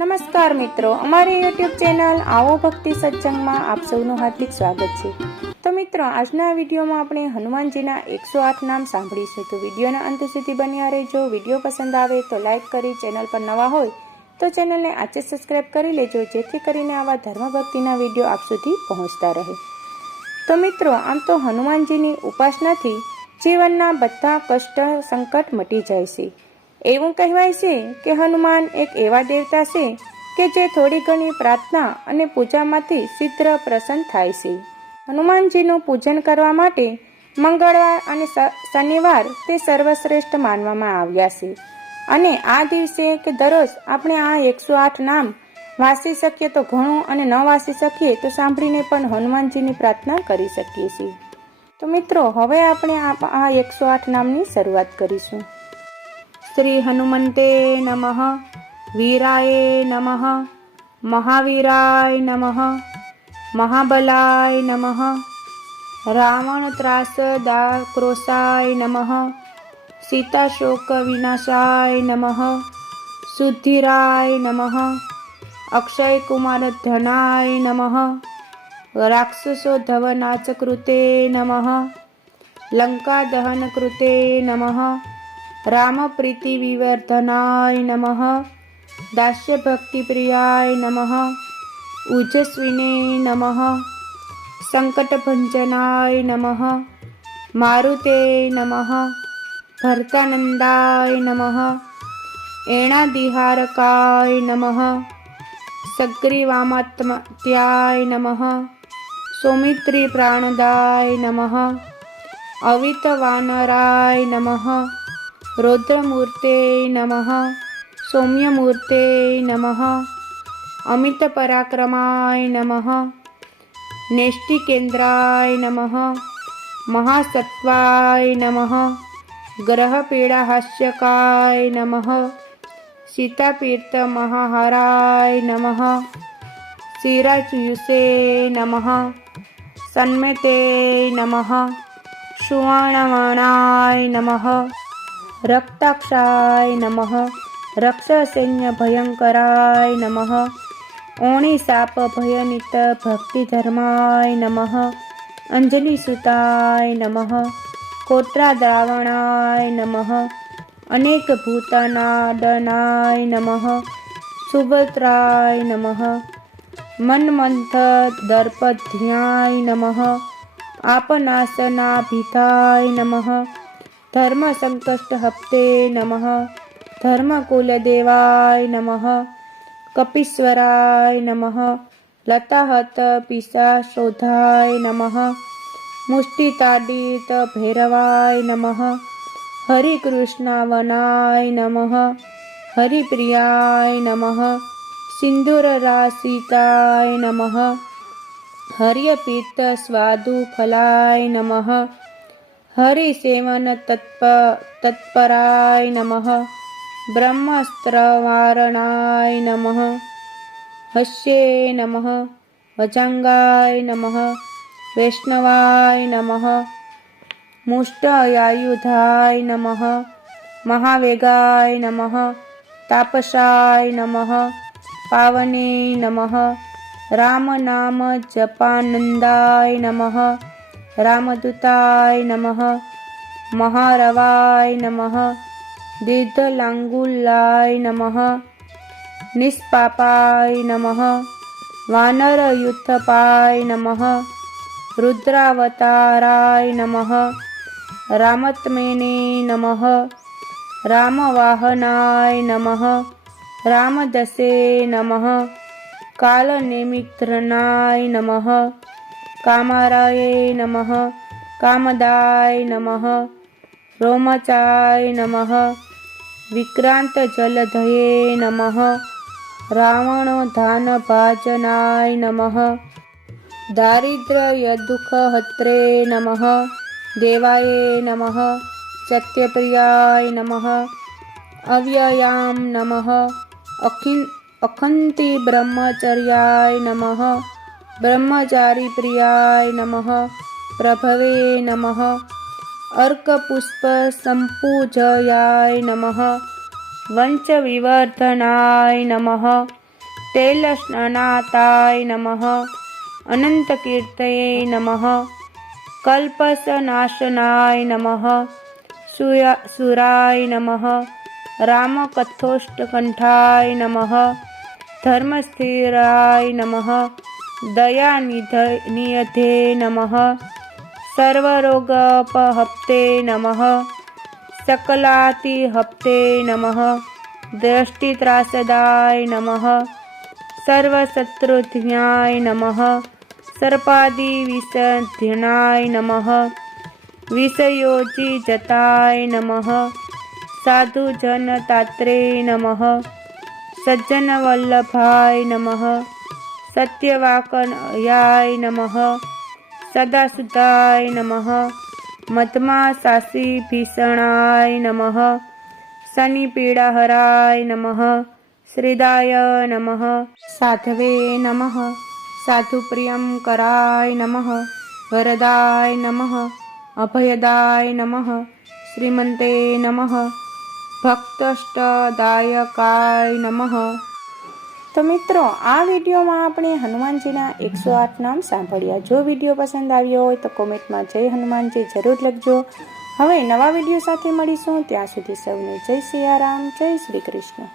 નમસ્કાર મિત્રો, અમારી યુટ્યુબ ચેનલ આવો ભક્તિ સત્સંગમાં આપ સૌનું હાર્દિક સ્વાગત છે। તો મિત્રો, આજના વિડીયોમાં આપણે હનુમાનજીના 108 નામ સાંભળીશું। તો વિડીયોના અંત સુધી બન્યા રહેજો। વિડીયો પસંદ આવે તો લાઈક કરી, ચેનલ પર નવા હોય તો ચેનલને આજે સબસ્ક્રાઈબ કરી લેજો, જેથી કરીને આવા ધર્મ ભક્તિના વિડીયો આપ સુધી પહોંચતા રહે। તો મિત્રો, આમ તો હનુમાનજીની ઉપાસનાથી જીવનના બધા કષ્ટ સંકટ મટી જાય છે। એવું કહેવાય છે કે હનુમાન એક એવા દેવતા છે કે જે થોડી ઘણી પ્રાર્થના અને પૂજામાંથી શીઘ્ર પ્રસન્ન થાય છે। હનુમાનજીનું પૂજન કરવા માટે મંગળવાર અને શનિવાર તે સર્વશ્રેષ્ઠ માનવામાં આવ્યા છે અને આ દિવસે કે દરરોજ આપણે આ 108 નામ વાંચી શકીએ તો ઘણું, અને ન વાંચી શકીએ તો સાંભળીને પણ હનુમાનજીની પ્રાર્થના કરી શકીએ છીએ। તો મિત્રો, હવે આપણે આ 108 નામની શરૂઆત કરીશું। શ્રી હનુમંતે નમઃ, વીરાય નમઃ, મહાવીરાય નમઃ, મહાબલાય નમઃ, રાવણ ત્રાસદા ક્રોશાય નમઃ, સીતા શોક વિનાશાય નમઃ, સુધીરાય નમઃ, અક્ષય કુમાર ધનાય નમઃ, રાક્ષસો ધવનાચ કૃતે નમઃ, લંકા દહન કૃતે નમઃ, રામ પ્રીતિ વિવર્ધનાય નમઃ, દાસ્ય ભક્તિ પ્રિયાય નમઃ, ઉજસ્વિને નમઃ, સંકટ ભંજનાય નમઃ, મારુતે નમઃ, ભરતાનંદાય નમઃ, એણાદિહારકાય નમઃ, સગ્રીવામાત્મત્યાય નમઃ, સૌમિત્રી પ્રાણદાય નમઃ, અવિતવાનરાય નમઃ, રૌદ્રમૂર્તે નમઃ, સૌમ્યમૂર્તે નમઃ, અમિત પરાક્રમાય નમઃ, નેષ્ટિકેન્દ્રાય નમઃ, મહાસત્વાય નમઃ, ગ્રહપીડાહાસ્યકાય નમઃ, સીતાપીર્ત મહાહારાય નમઃ, શિરાયુષે નમઃ, સન્મેતે નમઃ, સુવર્ણવર્ણાય નમઃ, રક્તાક્ષાય નમઃ, રક્ષસૈન્ય ભયંકરાય નમઃ, ઓણિસાપ ભયનિત ભક્તિધર્માય નમઃ, અંજલિસુતાય નમઃ, કોત્રાદ્રાવણાય નમઃ, અનેક ભૂતનાદનાય નમઃ, સુભદ્રાય નમઃ, મન્મથ દર્પધ્યાય નમઃ, આપનાશનાભીતાય નમઃ, ધર્મ સંકષ્ટ હપ્તે નમઃ, ધર્મકુલદેવાય નમઃ, કપીશ્વરાય નમઃ, લતાહત પિશાચોધાય નમઃ, મુષ્ટિતાડિત ભૈરવાય નમઃ, હરિકૃષ્ણાવનાય નમઃ, હરિપ્રિયાય નમઃ, સિંદૂરરાશિતાય નમઃ, હર્યપીત સ્વાદુફલાય નમઃ, હરિસેવન તત્પરાય નમઃ, બ્રહ્મસ્ત્રવારણાય નમઃ, હસ્યે નમઃ, ભજાંગાય નમઃ, વૈષ્ણવાય નમઃ, મુષ્ટયાયુધાય નમઃ, મહાવેગાય નમઃ, તાપસાય નમઃ, પાવને નમઃ, રામનામ જપાનંદાય નમઃ, રામદૂતાય નમઃ, મહારવાય નમઃ, દીર્ઘલાંગુલાય નમઃ, નિષ્પાપાય નમઃ, વાનરયુથપાય નમઃ, રુદ્રાવતારાય નમઃ, રામાત્મેને નમઃ, રામવાહનાય નમઃ, રામદસે નમઃ, કાલનેમિઘ્નાય નમઃ, કામારાય નમઃ, કામદાય નમઃ, રોમચાય નમઃ, વિક્રાંત જલધયે નમઃ, રાવણોધાનભાજનાય નમઃ, દારિદ્ર્ય દુઃખહત્રે નમઃ, દેવાય નમઃ, સત્યપ્રિયાય નમઃ, અવ્યયામ નમઃ, અખંતિ બ્રહ્મચર્યાય નમઃ, બ્રહ્મચારી પ્રિયાય નમઃ, પ્રભવે નમઃ, અર્કપુષ્પ સંપૂજયાય નમઃ, વંચ વિવર્ધનાય નમઃ, तैलस्नाताय नमः अनन्तकीर्तये नमः कल्पसनाशनाय नमः सुराय नमः रामकथोष्टकण्ठाय नमः धर्मस्थिराय नमः दयानिधे नमः सर्वरोगोपहप्ते नमः सकलातिहप्ते नमः दृष्टित्रासदाय नमः सर्वशत्रुध्याय नमः सर्पादिविषध्यनाय नमः विषयोजिजताय नमः साधुजनतात्रे नमः सज्जनवल्लभाय नमः सत्यवाकयाय नमः सदासुताय नमः मत्मासासिभीषणाय नमः शनिपीडाहराय नमः श्रीदाय नमः साधवे नमः साधुप्रियंकराय नमः वरदाय नमः अभयदाय नमः श्रीमन्ते नमः ભક્તષ્ટદાયકાય નમઃ। તો મિત્રો આ વિડીયોમાં આપણે હનુમાનજીના 108 નામ સાંભળ્યા। જો વિડીયો પસંદ આવ્યો હોય તો કોમેન્ટમાં જય હનુમાનજી જરૂર લખજો। હવે નવા વિડીયો સાથે મળીશું, ત્યાં સુધી સૌને જય સિયારામ, જય શ્રી કૃષ્ણ।